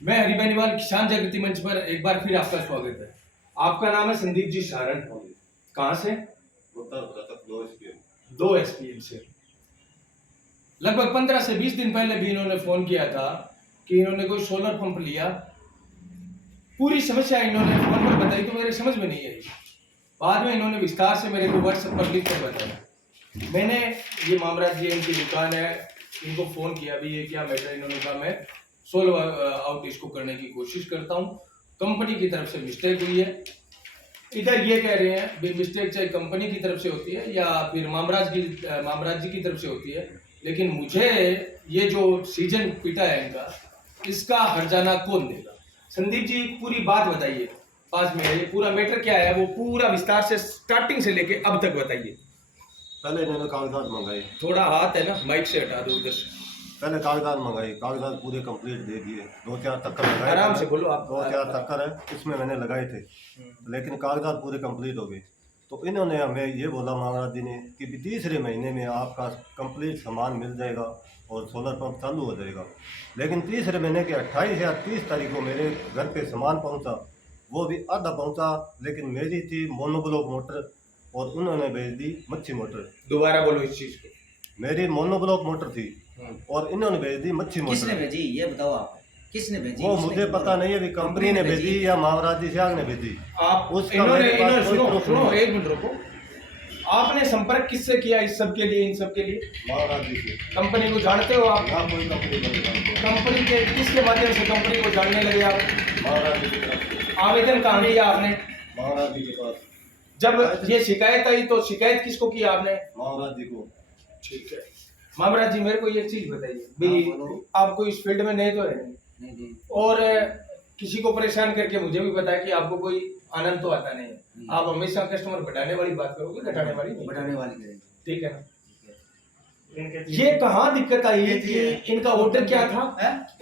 मैं हरि बेनीवाल किसान जागृति मंच पर एक बार फिर आपका स्वागत है। आपका नाम है संदीप जी सारण, कहाँ से? दो एसपीएल से। लगभग 15 से 20 दिन पहले भी इन्होंने फोन किया था कि इन्होंने कोई सोलर पंप लिया। पूरी समस्या इन्होंने फोन पर बताई तो मेरे समझ में नहीं आई। बाद में इन्होंने विस्तार से मेरे को व्हाट्सएप पर लिख कर बताया। मैंने ये मामराज जी इनकी दुकान है, इनको फोन किया भी ये क्या मैटर, इन्होंने कहा मैं सोलर आउट इसको करने की कोशिश करता हूँ, कंपनी की तरफ से मिस्टेक हुई है। इधर ये कह रहे हैं भी मिस्टेक चाहे कंपनी की तरफ से होती है या फिर मामराज जी की तरफ से होती है, लेकिन मुझे ये जो सीजन पिटा है इनका, इसका हर्जाना कौन देगा? संदीप जी पूरी बात बताइए, पास में है, ये पूरा मैटर क्या है वो पूरा विस्तार से स्टार्टिंग से लेके अब तक बताइए। पहले इन्होंने कागजात मंगाए, थोड़ा हाथ है ना माइक से हटा दो उधर से। पहले कागजात मंगाए, कागजात पूरे कंप्लीट दे दिए। 2-4 चक्कर लगाए, आराम से बोलो आप। 2-4 चक्कर है इसमें मैंने लगाए थे, लेकिन कागजात पूरे कंप्लीट हो गए। तो इन्होंने हमें ये बोला महाराज जी ने कि तीसरे महीने में आपका कंप्लीट सामान मिल जाएगा और सोलर पंप चालू हो जाएगा। लेकिन तीसरे महीने के 28 या 30 तारीख को मेरे घर पे सामान पहुंचा, वो भी आधा पहुंचा, लेकिन मेरी थी मोनोब्लॉक मोटर और उन्होंने भेज दी मच्छी मोटर। दोबारा बोलो इस चीज को। मेरी मोनोब्लॉक मोटर थी और इन्होंने भेज दी मच्छी मोटर। किसने भेजी ये बताओ आप, किसने भेजी? वो मुझे पता नहीं है, कंपनी ने भेजी या महाराज जी ने भेजी। आप उसका इन्होंने सुनो सुनो एक मिनट रुको। आपने संपर्क किससे किया इस सब के लिए, इन सब के लिए? महाराज जी से। कंपनी को जानते हो आप? यहाँ कोई कंपनी नहीं। कंपनी के किसके माध्यम से कंपनी को जानने लगे आप? महाराज जी की तरफ से। आवेदन कहाँ दिया आपने? महाराज जी के पास। जब ये शिकायत आई तो शिकायत किसको की आपने? महाराज जी को। ठीक है महाराज जी, मेरे को ये चीज बताइए भी, आपको इस फील्ड में नहीं तो है नहीं, और किसी को परेशान करके मुझे भी पता है कि आपको कोई आनंद तो आता नहीं है। आप हमेशा कस्टमर बढ़ाने वाली बात करोगे, घटाने वाली नहीं। बढ़ाने वाली करेंगे, ठीक है ना? ये कहाँ दिक्कत आई कि इनका ऑर्डर क्या था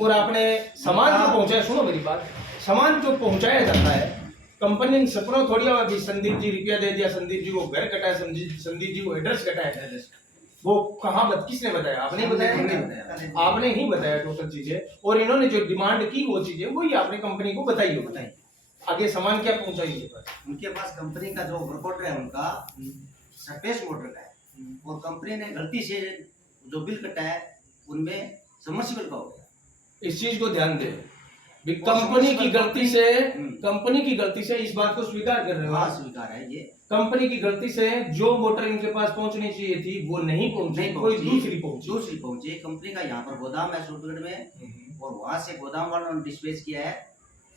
और आपने सामान जो पहुंचाया, सुनो मेरी बात, सामान जो पहुंचाया जाता है कंपनी ने सपनों थोड़ी हुआ कि संदीप जी रुपया दे दिया, संदीप जी को घर कटाया, संदीप जी को एड्रेस कटाया, वो कहाँ किसने बताया? आपने बताया, आपने ही बताया टोटल चीजें, और इन्होंने जो डिमांड की वो चीजें वही आपने कंपनी को बताई हो। बताई आगे सामान क्या पहुंचा उनके पास कंपनी का जो वर्क ऑर्डर है उनका सरफेस मोटर का है, और कंपनी ने गलती से जो बिल कटा है उनमें समर्सिबल का हो गया। इस चीज को ध्यान दे, कंपनी की गलती से इस बात को स्वीकार कर रहे हो? हाँ स्वीकार है, ये कंपनी की गलती से जो मोटर इनके पास पहुंचनी चाहिए थी वो नहीं पहुंची, कोई दूसरी पहुंची। कंपनी का यहाँ पर गोदाम है सूरतगढ़ में, और वहां से गोदाम वालों ने डिस्पैच किया है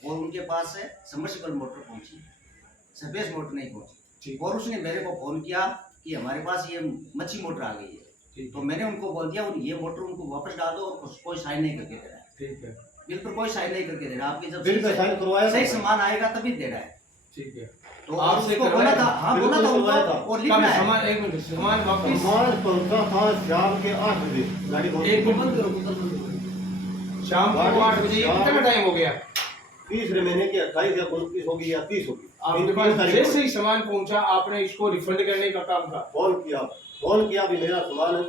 और उनके पास से सबमर्सिबल मोटर पहुंची, सरफेस मोटर नहीं पहुंची। और उसने मेरे को फोन किया कि हमारे पास ये मच्छी मोटर आ गई है, तो मैंने उनको बोल दिया ये मोटर उनको वापस डाल दो, और कोई साइन नहीं करके दे रहा है। ठीक है, बिल पर कोई साइन नहीं करके दे रहा, आपके जब बिल पे साइन करवाया सही सामान आएगा तभी दे रहा है। ठीक है, तो आपसे बोला था, हाँ बोला था उनको, और लिखना है सामान। एक मिनट, सामान वापस सामान पहुंचा था शाम के 8 बजे। गाड़ी को एक मिनट शाम को 8 बजे। कितना टाइम हो गया? तीसरे महीने की 28 या 29 होगी या 30 होगी। आपके पास जैसे ही सामान पहुंचा आपने इसको रिफंड करने का काम था? फोन किया भी मेरा सामान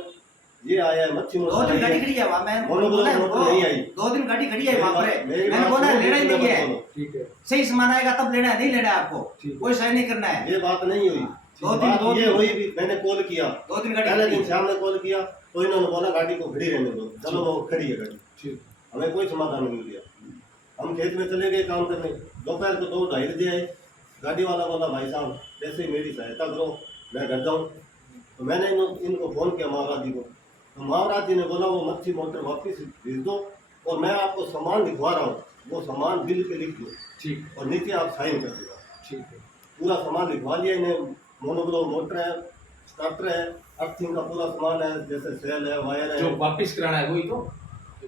ये आया है, मच्छी मोटर 2 दिन गाड़ी खड़ी है वहाँ, मैं नहीं आई, 2 दिन गाड़ी खड़ी है वहाँ पर, मैंने बोला लेना ही नहीं है। ठीक है, सही सामान आएगा तब लेना है, नहीं लेना है आपको, कोई साइन नहीं करना है। ये बात नहीं हुई। 2 दिन ये हुई भी, मैंने कॉल किया, 2 दिन गाड़ी पहले दिन खड़ी है। शाम में कॉल किया तो इन्होंने बोला गाड़ी को खड़ी रहने दो। चलो वो खड़ी है गाड़ी, ठीक, हमें कोई समाधान नहीं दिया। हम खेत में चले गए काम करने, दोपहर को 2-2:30 बजे आए। गाड़ी वाला बोला भाई साहब जैसे ही मेरी सहायता करो मैं घर जाऊँ। तो मैंने इनको फ़ोन किया महाराज जी को, तो महाराज जी ने बोला वो मच्छी मोटर वापस भेज दो और मैं आपको सामान लिखवा रहा हूँ, वो सामान बिल पे लिख दो, ठीक, और नीचे आप साइन कर देगा। ठीक है, पूरा सामान लिखवा लिया इन्हें, मोनोब्लॉक मोटर है, स्टार्टर है, अर्थिंग का पूरा सामान है, जैसे सेल है, वायर है। जो वापस कराना है वही तो,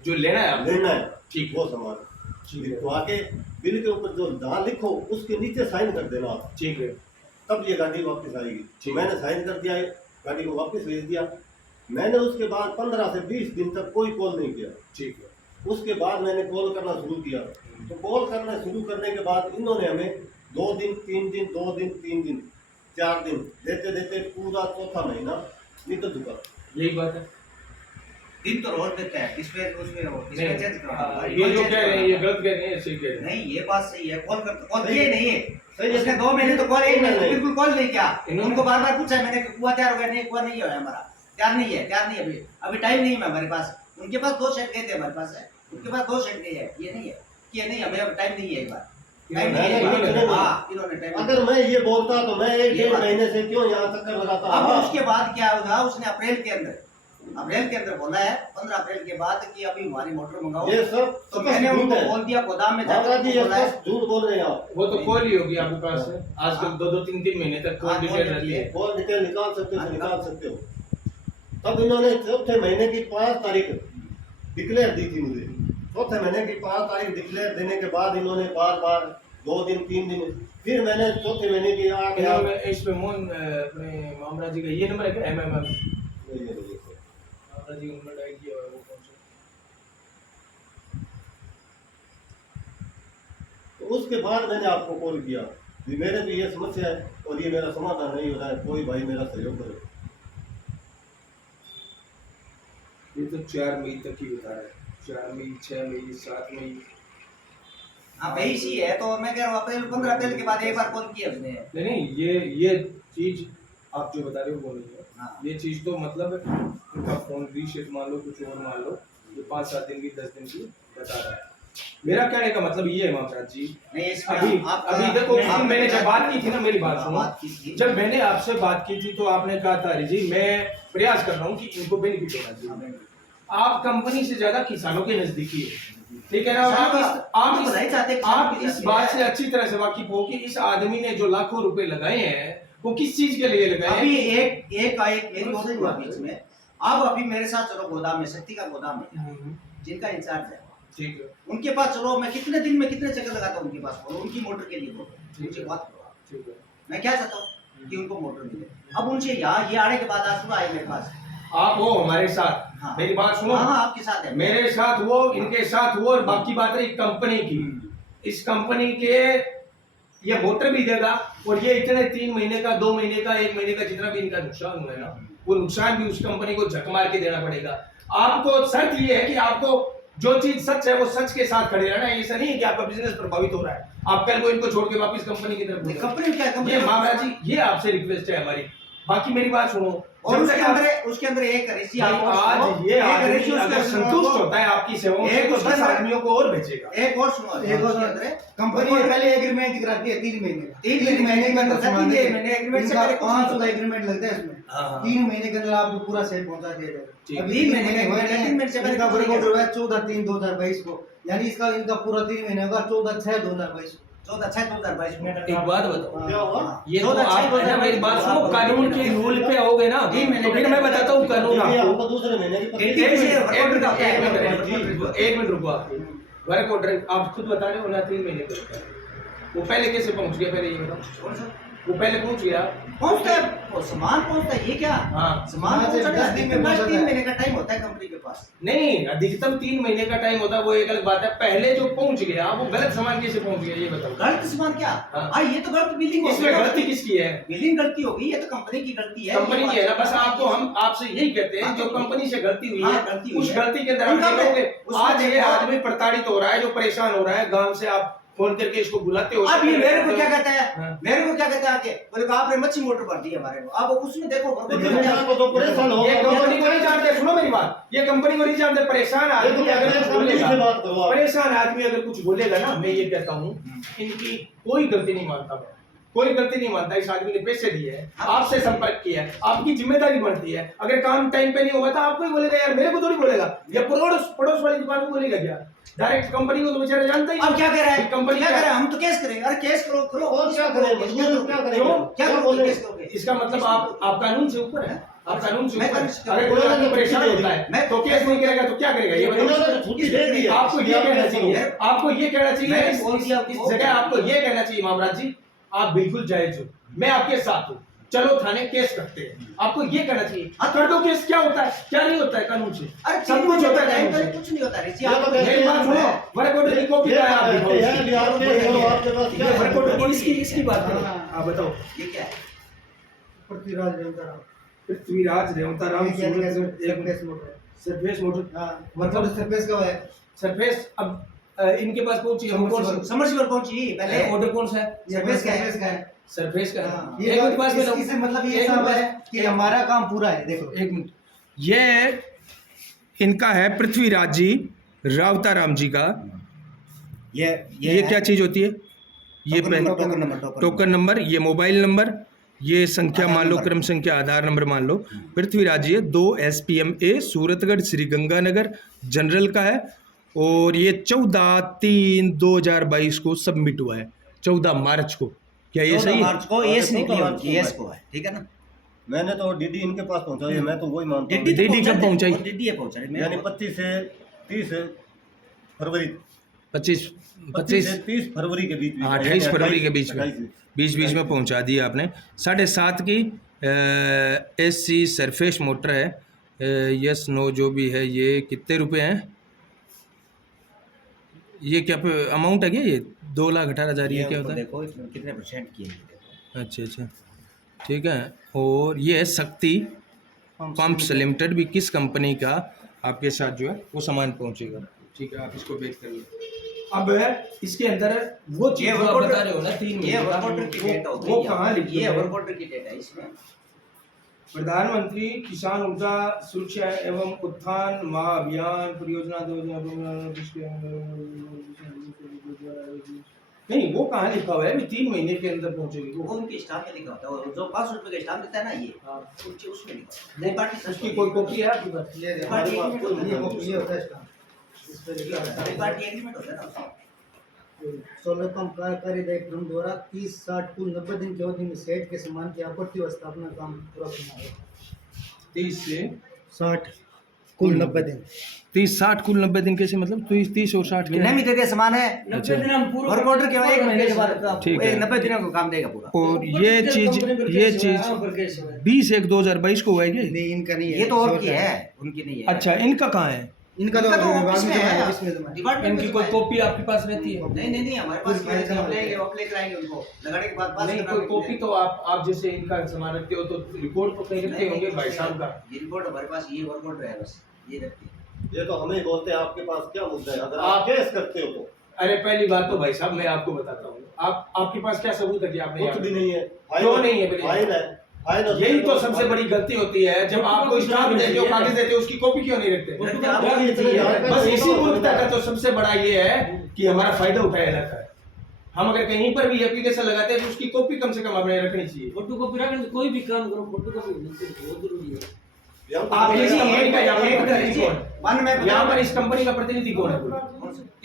जो लेना है आपको? लेना है, ठीक, वो सामान ठीक है, लिखवा के बिल के ऊपर जो जहाँ लिखो उसके नीचे साइन कर देना आप, ठीक है, तब ये गाड़ी वापस आएगी। ठीक। मैंने साइन कर दिया है, गाड़ी को वापस भेज दिया। मैंने उसके बाद 15 से 20 दिन तक कोई कॉल नहीं किया। ठीक है, उसके बाद मैंने कॉल करना शुरू किया, तो कॉल करना शुरू करने के बाद इन्होंने हमें 2 दिन 3 दिन 2 दिन 3 दिन 4 दिन देते देते पूरा चौथा महीना निकल चुका। यही बात है। दिन तो रोज देते हैं डिस्प्ले उसमें डिस्प्ले नहीं, चेंज हाँ, ये जो कह रहे हैं ये गलत कह रहे हैं, सही कह रहे हैं। नहीं ये बात सही है कॉल सही किए है। नहीं है सही है। उसने 2 महीने तो कॉल ही नहीं नहीं। बिल्कुल कॉल नहीं किया इन्होंने- उनको बार बार पूछा मैंने कि कुआ तैयार हो गया नहीं कुआ नहीं है हमारा तैयार नहीं है अभी टाइम नहीं है हमारे पास उनके पास 2 सेट गए थे हमारे पास है उनके पास 2 सेट गए हैं ये नहीं है कि ये नहीं हमें अब टाइम नहीं है एक बार टाइम नहीं है हाँ इन्होंने टाइम अगर मैं ये बोलता तो मैं एक ये डेढ़ बात- महीने से क्यों यहाँ चक्कर लगाता। अब हाँ। उसके बाद क्या होगा उसने अप्रैल के अंदर बोला है 15 अप्रैल के बाद कि अभी हमारी मोटर मंगाओ ये सब तो मैंने झूठ उनको है। बोल दिया गोदाम में महाराज जाकर जी ये बोला है सब झूठ बोल रहे हैं आप। वो तो कॉल ही होगी आपके पास से आजकल 2-3 महीने तक कॉल हाँ, डिटेल कॉल रहती है। कॉल डिटेल निकाल सकते हो हाँ, तो निकाल सकते हो। तब इन्होंने चौथे महीने की 5 तारीख डिक्लेयर दी थी मुझे। चौथे महीने की 5 तारीख डिक्लेयर देने के बाद इन्होंने बार बार 2 दिन 3 दिन फिर मैंने चौथे महीने की आ गया। इन्होंने इसमें मोहन अपने मामरा जी का ये नंबर है क्या एमएमएम मामरा जी का नंबर डायल किया हुआ है वो कौन सा? तो उसके बाद मैंने आपको कॉल किया कि मेरे भी ये समस्या है और ये मेरा समाधान नहीं हो रहा है, कोई भाई मेरा सहयोग करे। ये तो 4 मई तक ही बता रहा है 4 मई 6 मई 7 मई। हाँ भाई इसी है तो मैं कह रहा हूँ अप्रैल 15 अप्रैल के बाद एक बार कॉल किया उसने नहीं नहीं ये चीज आप जो बता रहे हो वो नहीं है। हाँ। ये चीज तो मतलब उनका फोन रीसेट मान लो कुछ और मान लो ये 5-7 दिन की 10 दिन की बता रहा है। मेरा कहने का मतलब ये है मामराज जी नहीं इसमें अभी आपका- अभी देखो उस दिन आपने- मैंने जब बात की थी ना मेरी बात हाँ, सुनो बात की थी। जब मैंने आपसे बात की थी तो आपने कहा था अरे जी मैं प्रयास कर रहा हूँ कि इनको बेनिफिट होना चाहिए। आप कंपनी से ज्यादा किसानों के नजदीकी है ठीक है ना और आप नहीं चाहते इस बात से अच्छी तरह से वाकिफ हो कि इस आदमी ने जो लाखों रुपए लगाए हैं वो किस चीज के लिए लगाए अभी हैं। एक मेरी और हुआ बीच में अब अभी मेरे साथ चलो गोदाम में शक्ति का गोदाम है जिनका इंचार्ज है ठीक है उनके पास चलो मैं कितने दिन में कितने चक्कर लगाता हूँ उनके पास बोलो उनकी मोटर के लिए बोलो ठीक मुझे है। बात करो आप। ठीक है मैं क्या चाहता हूँ कि उनको मोटर मिले अब उनसे यहाँ ये आने के बाद आज सुबह आए मेरे पास आप हो हमारे साथ हाँ। मेरी बात सुनो हाँ हाँ, आपके साथ है मेरे साथ वो इनके साथ वो और बाकी बात रही कंपनी की इस कंपनी के ये मोटर भी देगा और ये इतने 3 महीने का 2 महीने का 1 महीने का जितना भी इनका नुकसान हुआ है ना वो नुकसान भी उस कंपनी को झक मार के देना पड़ेगा। आपको शर्त ये है कि आपको जो चीज सच है वो सच के साथ खड़े रहना है। ऐसा नहीं है कि आपका बिजनेस प्रभावित हो रहा है आप कल को इनको छोड़ के वापस कंपनी की तरफ कंपनी क्या ये मामला जी ये आपसे रिक्वेस्ट है हमारी। बाकी मेरी बात सुनो और जब उसके तक आप- अंदर उसके अंदर एक ऋषि भाई, आपको आज ये एक आदमी ऋषि उसके अगर अंदर संतुष्ट सुनो, होता है आपकी सेवाओं से एक तो उसके 10 अंदर- आदमियों को और भेजेगा। एक और सुनो एक और उसके सुनो। अंदर कंपनी ये पहले एग्रीमेंट कराती है 3 महीने का। 3 महीने के अंदर सामान 3 महीने एग्रीमेंट से पहले कुछ नहीं 500 का होता। एग्रीमेंट लगता है इसमें। हाँ, हाँ। 3 महीने के अंदर आपको पूरा सेट पहुंचा दिया ठीक। जाएगा। अभी 3 3 महीने महीने का हुए एग्रीमेंट, 3 महीने से हैं। पहले इनका कुछ नहीं रिकॉर्ड हुआ है 14/3/2022 को, यानी इसका इनका पूरा 3 महीने होगा 14/6/2022 को। 14/6/2022 में एक बात बताओ क्या हुआ? ये तो आप है ना मेरी बात सुनो कानून के रूल पे आओगे ना तो फिर मैं बताता हूँ कानून ये आपको। आपको दूसरे महीने की एक मिनट रुको आप वर्क ऑर्डर आप खुद बता रहे हो ना 3 महीने का वो पहले कैसे पहुंच गया पहले ये बताओ कौन सा वो पहले पहुंच गया पहुंचता है वो सामान पहुंचता है ये क्या हाँ सामान हाँ, पहुंचाने 10 दिन में अधिकतम पहुंचाता 3 है। महीने का टाइम होता है कंपनी के पास नहीं अधिकतम 3 महीने का टाइम होता है वो एक अलग बात है पहले जो पहुंच गया वो गलत सामान कैसे पहुंच गया ये बताओ। गलत सामान क्या हाँ। ये तो गलत बिलिंग इसमें गलती किसकी है बिलिंग गलती होगी ये तो कंपनी की गलती है कंपनी की है ना बस आपको हम आपसे यही कहते हैं जो कंपनी से गलती हुई हाँ, है गलती हुई उस है। गलती के अंदर आप उनका ये कहोगे उसमें आज ये देखो- आदमी प्रताड़ित हो रहा है जो परेशान हो रहा है गांव से आप फोन करके इसको बुलाते हो अब ये मेरे को क्या कहता है हाँ। मेरे को क्या कहता है आके बोले को आपने मच्छी मोटर भर दी हमारे को अब उसमें देखो लेकिन आपको तो परेशान हो ये कंपनी को नहीं जानते सुनो मेरी बात ये कंपनी को नहीं जानते परेशान आदमी अगर कुछ बोलेगा बात करो आप। परेशान आदमी अगर कुछ बोलेगा ना मैं ये कहता हूँ इनकी कोई गलती नहीं मानता मैं कोई गलती नहीं मानता इस आदमी ने पैसे दिए हैं आपसे संपर्क किया है आपकी जिम्मेदारी बनती है अगर काम टाइम पे नहीं हुआ था आपको ही बोलेगा यार मेरे को थोड़ी बोलेगा या पड़ोस वाली दुकान को बोलेगा क्या डायरेक्ट कंपनी को तो बेचारा जानता ही अब क्या कह रहा है कंपनी क्या कह रहा है हम तो केस करेंगे अरे केस करो करो और क्या करें मजबूर क्या करें क्यों? क्या करोगे केस करोगे इसका मतलब आप कानून से ऊपर है आप कानून से मैं ऊपर कानून से- अगर कोई आदमी परेशान होता है मैं- तो केस नहीं करेगा तो क्या करेगा ये उन्होंने बताइए। तो छुट्टी दे दी है। आपको ये कहना चाहिए आपको ये कहना चाहिए मैंने इस- बोल दिया इस आपको। जगह आपको ये कहना चाहिए मामराज जी आप बिल्कुल जायज हो मैं आपके साथ हूँ चलो थाने केस करते हैं आपको ये कहना चाहिए कर दो केस क्या होता है क्या नहीं होता है कानून से अरे सब कुछ होता है कानून से। कुछ नहीं होता ऋषि ये आप तो मेरी बात सुनो वर्क ऑर्डर की कॉपी का है आप दिखाओ ये इसकी। बिहार में जो आपके पास क्या ये वर्क है? ऑर्डर की इसकी बात करो आप बताओ ये क्या है पृथ्वीराज रेवता राव। पृथ्वीराज रेवता राम एक सूरत एक सर्फेस मोटर। सरफेस मोटर हाँ मतलब सरफेस का है सरफेस अब इनके पास पहुंची हम कौन सा समर्सिबल पहुंची पहले ऑर्डर कौन सा है सरफेस का सरफेस का है सरफेस का है। हाँ, एक मिनट पास में इससे मतलब ये सब है कि हमारा काम पूरा है देखो एक मिनट ये इनका है पृथ्वीराज जी रावताराम जी का ये क्या चीज होती है ये टोकन नंबर ये मोबाइल नंबर ये संख्या मान लो क्रम संख्या आधार नंबर मान लो पृथ्वीराज जी 2 SPMA सूरतगढ़ श्री गंगानगर जनरल का है और ये 14/3/2022 को सबमिट हुआ है 14 मार्च को क्या ये सही है मार्च को एस निकली होगी एस को है ठीक है ना मैंने तो डीडी इनके पास पहुंचाई है, मैं तो वही मानता हूँ। डीडी कब पहुंचाई? डीडी है पहुंचा यानी 25 से 30 फरवरी 25 से 30 फरवरी के बीच में 28 फरवरी के बीच में बीच में पहुंचा दिया आपने 7.5 की SC सरफेस मोटर है यस नो जो भी है ये कितने रुपए हैं ये क्या अमाउंट है क्या ये 2,18,000 ये क्या होता है देखो इसमें कितने परसेंट किए ये देखो अच्छा अच्छा ठीक है और ये है शक्ति पंप्स लिमिटेड भी किस कंपनी का आपके साथ जो है वो सामान पहुंचेगा ठीक है आप इसको बेच करिए अब इसके अंदर वो चीज जो आप बता रहे हो ना 3 ये महीने वर्क ऑर्डर की डेट होगी वो कहाँ लिखी ये है वर्क ऑर्डर की डेट है इसमें प्रधानमंत्री किसान ऊर्जा सुरक्षा एवं उत्थान महाअभियान परियोजना 2000 नहीं वो कहाँ लिखा हुआ है अभी 3 महीने के अंदर पहुंचेगी वो उनके स्टाफ में लिखा होता है और जो 500 रुपए का स्टाफ देता है ना ये हाँ। उसमें लिखा होता है पार्टी उसकी कोई कॉपी है आपके पास ये देखो ये होता है इसका इस पे लिखा होता है पार्टी एग्रीमेंट होता है ना उसमें। सोलर पंप कार्यकारी दायित्व द्वारा 30, 60 कुल 90 दिन की अवधि में सेट के समान की आपूर्ति व स्थापना काम पूरा करना है 30 से 60 कुल 90 दिन 30 60 कुल 90 दिन कैसे मतलब 30 और 60 नहीं भी देते समान है अच्छा। वर्क ऑर्डर के बाद 1 महीने के बाद ठीक है। 90 दिनों को काम देगा पूरा और ये चीज 20/1/2022 को हुआ है नहीं इनका नहीं है ये तो और की है उनकी नहीं है अच्छा इनका कहाँ है इनका तो ऑफिस में है इसमें जमा है। डिपार्टमेंट इनकी कोई कॉपी आपके पास रहती है नहीं हमारे पास कोई फाइल जमा लेंगे अप्लाई कराएंगे उनको लगाने के बाद नहीं कोई कॉपी तो आप जैसे इनका सामान रखते हो तो रिकॉर्ड तो कहीं रखते होंगे भाई साहब का ये रिपोर्ट हमारे पास ये वर्क ऑर्डर है बस ये रखते हैं ये तो हमें ही बोलते हैं आपके पास क्या मुद्दा है अगर आप- आप केस करते हो तो अरे पहली बात तो भाई साहब मैं आपको बताता हूँ आपके पास क्या सबूत है कि आपने कुछ भी नहीं है क्यों नहीं है पहले? फाइल है फाइल और यही तो सबसे बड़ी गलती होती है जब आपको स्टाफ देते हो कागज देते हो उसकी कॉपी क्यों नहीं रखते बस इसी मूर्खता का तो सबसे बड़ा ये है कि हमारा फायदा उठाया जाता है हम अगर कहीं पर भी एप्लीकेशन लगाते हैं तो उसकी कॉपी कम से कम हमें रखनी चाहिए फोटो कॉपी रखने कोई भी काम करो फोटो कॉपी बहुत जरूरी है आप इस कंपनी का यहाँ पर प्रतिनिधि कौन है? वन में यहाँ पर इस कंपनी का प्रतिनिधि कौन है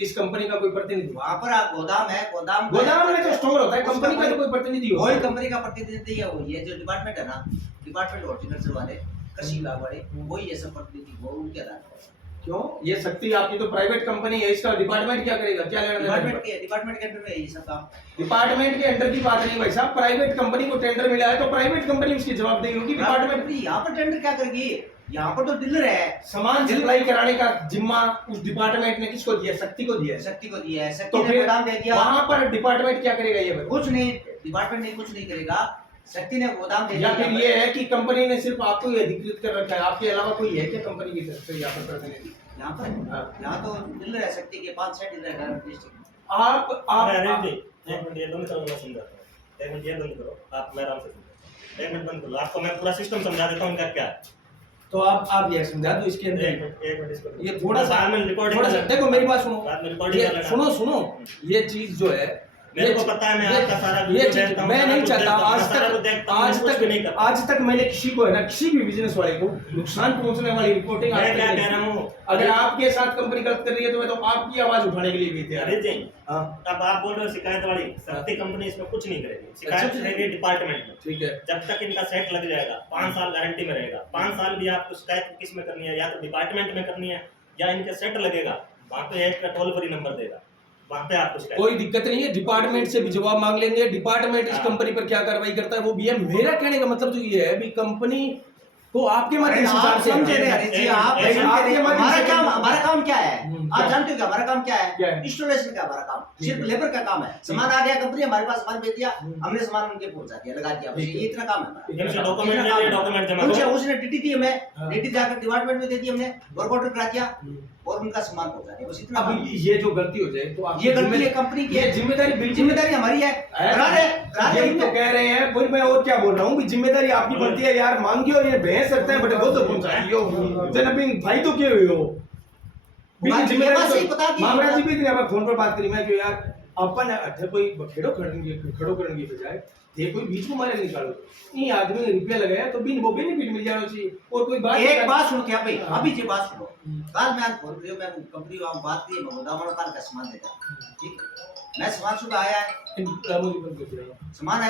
इस कंपनी का कोई प्रतिनिधि वहाँ पर आप गोदाम है गोदाम गोदाम में तो स्टोर होता है कंपनी का तो कोई प्रतिनिधि वही होगा कंपनी का प्रतिनिधि है वो ये जो डिपार्टमेंट है ना डिपार्टमेंट हॉर्टिकल्चर वाले कृषि विभाग वाले वही ये सब प्रतिनिधि वो उनके आधार पर क्यों ये शक्ति आपकी तो प्राइवेट कंपनी है इसका डिपार्टमेंट क्या करेगा क्या लेना देना है? डिपार्टमेंट के अंडर में ये सब काम डिपार्टमेंट के अंडर की बात नहीं भाई साहब प्राइवेट कंपनी को टेंडर मिला है तो प्राइवेट कंपनी उसकी जवाबदेही होगी डिपार्टमेंट यहाँ पर टेंडर क्या करेगी यहाँ पर तो डीलर है सामान सप्लाई कराने का जिम्मा उस डिपार्टमेंट ने किसको दिया शक्ति को दिया है शक्ति को दिया है तो शक्ति ने फिर गोदाम दे दिया वहां पर डिपार्टमेंट क्या करेगा ये बताओ? कुछ नहीं डिपार्टमेंट ने कुछ नहीं करेगा शक्ति ने गोदाम दे या दिया फिर ये है कि कंपनी ने सिर्फ आपको ही अधिकृत कर रखा है आपके अलावा कोई है क्या कंपनी की तरफ से यहाँ पर प्रतिनिधि यहाँ पर हाँ। यहाँ तो डीलर है शक्ति के 5-6 डीलर है डिस्ट्रिक्ट आप एक मिनट ये बंद करो मैं समझाता हूँ एक मिनट ये बंद करो आप मैं आराम से समझाता हूँ एक मिनट बंद करो आपको मैं पूरा सिस्टम समझा देता हूँ इनका क्या है तो आप ये समझा दो इसके अंदर एक मिनट इसको ये थोड़ा सा बाद में रिकॉर्डिंग थोड़ा सा देखो मेरी बात सुनो बाद में रिकॉर्डिंग ये कर लेना। सुनो ये चीज जो है मेरे को पता है मैं ये- आपका सारा ये वीडियो चीज देखता हूँ, मैं सारा नहीं कुछ चाहता देखता हूँ, आज सारा कुछ देखता हूँ, मैं कुछ भी नहीं करता। आज तक मैंने किसी को है ना किसी भी बिजनेस वाले को नुकसान पहुंचने वाली रिपोर्टिंग मैं क्या कह रहा हूँ अगर आपके साथ कंपनी गलत कर रही है तो मैं तो आपकी आवाज उठाने के लिए भी तैयार अरे हूं। जी हाँ अब आप बोल रहे हो शिकायत वाली शक्ति कंपनी इसमें कुछ नहीं करेगी शिकायत अच्छा। करेगी डिपार्टमेंट में ठीक है जब तक इनका सेट लग जाएगा 5 साल गारंटी में रहेगा 5 साल भी आपको शिकायत किस में करनी है या तो डिपार्टमेंट में करनी है या इनके सेट लगेगा वहाँ पे एक टोल फ्री नंबर देगा वहाँ पे आपको शिकायत कोई दिक्कत नहीं है डिपार्टमेंट से भी जवाब मांग लेंगे डिपार्टमेंट इस हाँ। कंपनी पर क्या कार्रवाई करता है वो भी है मेरा कहने का मतलब तो ये है भी कंपनी को आपके माध्यम से आप समझे नहीं समझे हरीश जी एक- आप एक- समझे नहीं। आपके माध्यम हमारा से काम क्या- हमारा काम क्या है आप जानते हो कि हमारा काम क्या क्या है? है? इंस्टॉलेशन का हमारा काम, ठीक सिर्फ है। लेबर का काम है। सामान आ गया, कंपनी हमारे पास सामान भेज दिया, हमने सामान उनके पहुंचा दिया, लगा दिया, बस ठीक है। ये इतना काम है हमारा। इनसे डॉक्यूमेंट ले लिए, डॉक्यूमेंट जमा उनसे करो। उसने डीटी दी हमें, हाँ। डीटी जाकर डिपार्टमेंट में दे दी हमने, वर्क ऑर्डर करा दिया और उनका सामान पहुंचा दिया, बस इतना अब काम है। ये जो गलती हो जाए तो आप ये गलती है कंपनी की, ये जिम्मेदारी बिल्कुल जिम्मेदारी हमारी है। करा दे, करा दे यही तो इनको। कह रहे हैं, फिर मैं और क्या बोल रहा हूँ कि जिम्मेदारी आपकी बनती है यार, मांगियो ये भैंस सकता है बट वो तो पहुंचाइयो जन अभी भाई तो क्यों हुई हो बात ये बात सही बता दी। मामला जी भी इतने अब फोन पर बात करी मैं कि यार अपन अठे कोई खड़ो करने की बजाय ये कोई बीच में मारे निकालो, नहीं आदमी ने रुपया लगाया तो बिन वो बेनिफिट मिल जाना चाहिए और कोई बात एक बात सुनो क्या भाई, अभी ये बात सुनो, कल मैं फोन करियो, मैं कंपनी वालों बात की, मैं गोदाम काल का सामान देता, ठीक है, मैं सामान सुबह आया है, मुझे बंद कर दिया सामान आया